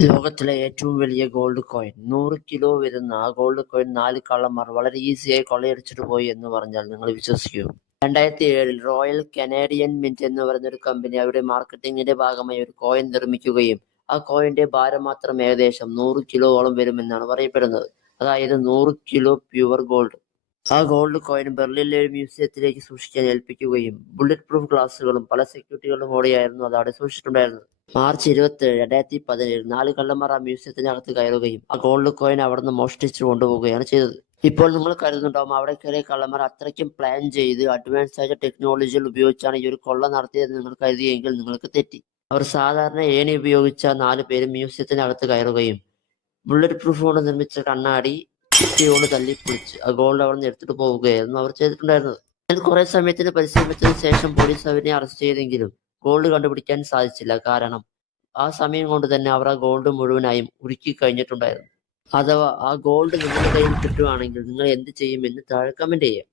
ലോകത്തിലെ ഏറ്റവും വലിയ ഗോൾഡ് കോയിൻ 100 കിലോ വരുന്ന ആ ഗോൾഡ് കോയിൻ 4 കള്ളന്മാർ വളരെ ഈസിയായി കൊള്ളയടിച്ചിട്ട് പോയി എന്ന് പറഞ്ഞാൽ നിങ്ങൾ വിശ്വസിക്കുമോ? 2007 റോയൽ കനേഡിയൻ മിന്റ് എന്ന് പറയുന്ന ഒരു കമ്പനി അവരുടെ മാർക്കറ്റിംഗിന്റെ ഭാഗമായി ഒരു കോയിൻ നിർമ്മിക്കുകയും ആ കോയിന്റെ ഭാരം മാത്രം ഏകദേശം 100 കിലോയോളം വരുമെന്നാണ് പറയപ്പെടുന്നത്. അതായത് 100 കിലോ പ്യുവർ ഗോൾഡ്. ആ ഗോൾഡ് കോയിൻ ബെർലിനിലെ ഒരു മ്യൂസിയത്തിലേക്ക് സൂക്ഷിക്കാൻ ഏൽപ്പിക്കുകയും ബുള്ളറ്റ് പ്രൂഫ് ഗ്ലാസുകളും പല സെക്യൂരിറ്റികളോടെയായിരുന്നു അത് അവിടെ സൂക്ഷിച്ചിട്ടുണ്ടായിരുന്നത്. മാർച്ച് 27, 2017 4 കള്ളന്മാർ ആ മ്യൂസിയത്തിനകത്ത് കയറുകയും ആ ഗോൾഡ് കോയിൻ അവിടുന്ന് മോഷ്ടിച്ചു കൊണ്ടുപോവുകയാണ് ചെയ്തത്. ഇപ്പോൾ നിങ്ങൾ കരുതുന്നുണ്ടാവും അവിടെ കയറിയ കള്ളന്മാർ അത്രയ്ക്കും പ്ലാൻ ചെയ്ത് അഡ്വാൻസ് ആയ ടെക്നോളജികൾ ഉപയോഗിച്ചാണ് ഈ ഒരു കൊള്ള നടത്തിയതെന്ന് നിങ്ങൾ കരുതിയെങ്കിൽ നിങ്ങൾക്ക് തെറ്റി. അവർ സാധാരണ ഏണി ഉപയോഗിച്ച 4 പേരും മ്യൂസിയത്തിനകത്ത് കയറുകയും ബുള്ളറ്റ് പ്രൂഫ് കൊണ്ട് നിർമ്മിച്ച കണ്ണാടി കൊണ്ട് തല്ലിപ്പൊളിച്ച് ആ ഗോൾഡ് അവിടെ നിന്ന് എടുത്തിട്ട് പോവുകയായിരുന്നു അവർ ചെയ്തിട്ടുണ്ടായിരുന്നത്. എന്നാൽ കുറെ സമയത്തിന് പരിശ്രമിച്ചതിന് ശേഷം പോലീസ് അവരെ അറസ്റ്റ് ചെയ്തെങ്കിലും ഗോൾഡ് കണ്ടുപിടിക്കാൻ സാധിച്ചില്ല. കാരണം ആ സമയം കൊണ്ട് തന്നെ അവർ ആ ഗോൾഡ് മുഴുവനായും ഉരുക്കി കഴിഞ്ഞിട്ടുണ്ടായിരുന്നു. അഥവാ ആ ഗോൾഡ് നിങ്ങളുടെ കയ്യിൽ കിട്ടുകയാണെങ്കിൽ നിങ്ങൾ എന്ത് ചെയ്യുമെന്ന് താഴെ കമന്റ് ചെയ്യാം.